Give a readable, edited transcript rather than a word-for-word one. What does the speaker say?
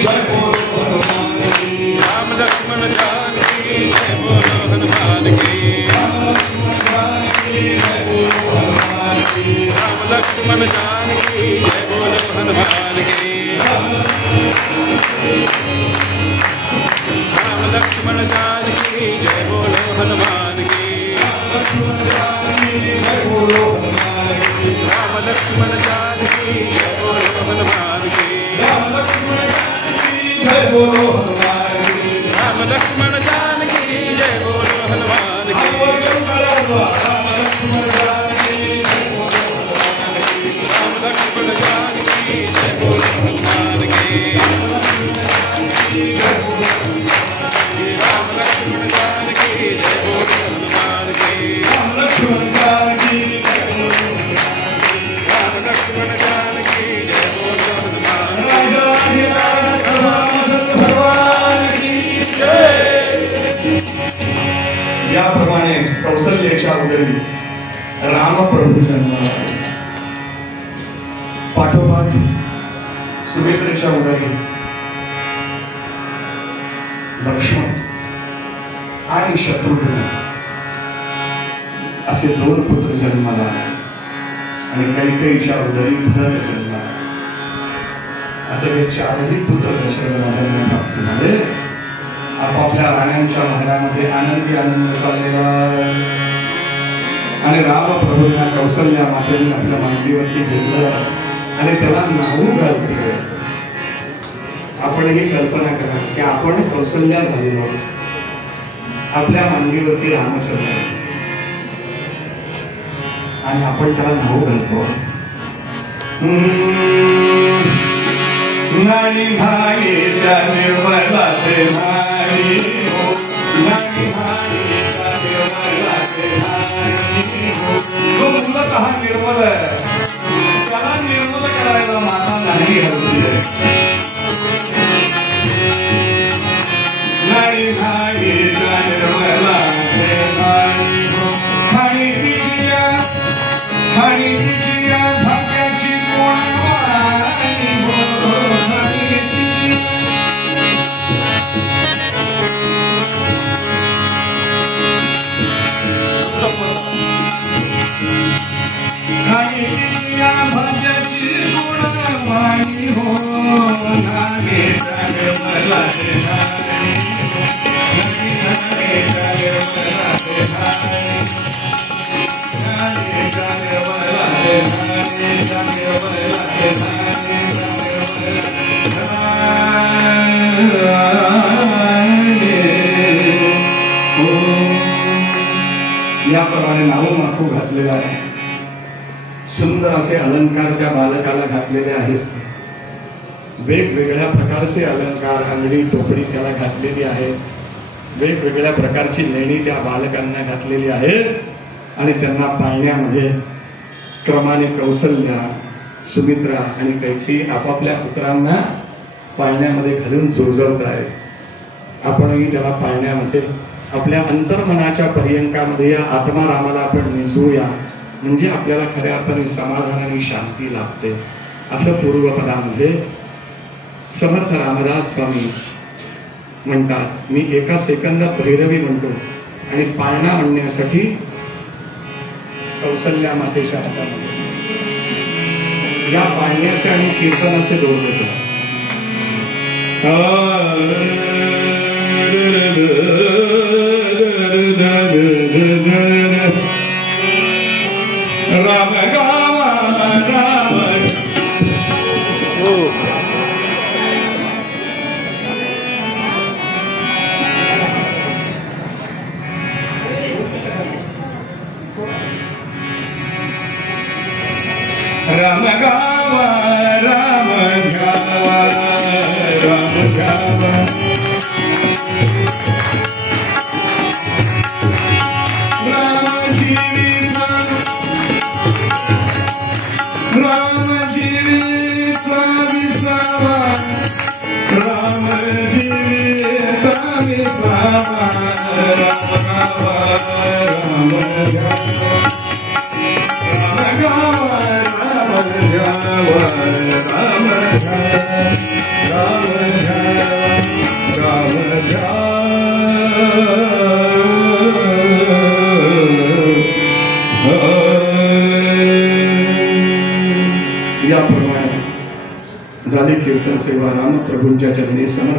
जय बोलो हनुमान की। राम लक्ष्मण जानकी जय बोलो हनुमान की। राम लक्ष्मण जानकी जय बोलो हनुमान की। राम लक्ष्मण जानकी जय बोलो हनुमान की। राम लक्ष्मण जानकी जय बोलो हनुमान की। राम लक्ष्मण जानकी जय बोलो हनुमान की। राम लक्ष्मण जानकी जय बोलो हनुमान की। राम लक्ष्मण जानकी जय बोलो हनुमान की। राम लक्ष्मण जानकी जय बोलो हनुमान की। याप्रमाणे कौसल्याच्या उदरी रामप्रभू जन्माला आले. पाठोपाठ सुमित्रेच्या उदरी लक्ष्मण आणि शत्रुघ्न असे दोन पुत्र जन्माला आले आणि कैकेयीच्या उदरी भरत जन्माला. असे हे चारही पुत्र दशरथांना प्राप्त झाले. आपापल्या राण्यांच्या महालामध्ये आनंदी आनंद चाललेला आणि रामप्रभूंना कौसल्या मातेने आपल्या मांडीवरती घेतलं आणि त्याला नाव घालते. आपणही कल्पना करा की आपण कौसल्या झालेलो, आपल्या मांडीवरती रामचंद्र आणि आपण त्याला नाव घालतो. नाणी भाईच्या निर्मलाचे नाणी हो, नाणी भाईच्या निर्मलाचे नाणी हो. जो मूलतः निर्मल आहे त्याला निर्मल करायला माता नाही घालते. नाणी भाईच्या निर्मलाचे नाणी हो, आणि तिच्या धाक्याची कोणावाणी हो. खाली तिच्या भाग्याची गुणवाणी हो. नाणे निर्मलाचे नाणी हो, नाणे निर्मलाचे नाणी. याप्रमाणे नाव माखू घातलेलं आहे. सुंदर असे अलंकार त्या बालकाला घातलेले आहेत. वेगवेगळ्या प्रकारचे अलंकार, अंगडी टोपडी त्याला घातलेली आहे. वेगवेगळ्या प्रकारची लेणी त्या बालकांना घातलेली आहे आणि त्यांना पाळण्यामध्ये क्रमाने कौसल्या, सुमित्रा आणि कैकेयी आपापल्या पुत्रांना पाळण्यामध्ये घालून जोजवत आहेत. आपणही त्याला पाळण्यामध्ये आपल्या अंतर्मनाच्या पर्यंकामध्ये या आत्मारामाला आपण मिसळूया, म्हणजे आपल्याला खऱ्या अर्थाने समाधान आणि शांती लाभते. असं पूर्वपदामध्ये समर्थ रामदास स्वामी म्हणतात. मी एका सेकंदात भैरवी म्हणतो आणि पाळणा म्हणण्यासाठी कौसल्या मातेच्या हातामध्ये या पाळण्याचे आणि कीर्तनाचे दोर देतो. राम गावा राम राम गावा राम गावा राम गावा. राम जीविता विसावा राम याप्रमाणे झाली कीर्तन सेवा रामप्रभूंच्या चरणी समर्पित.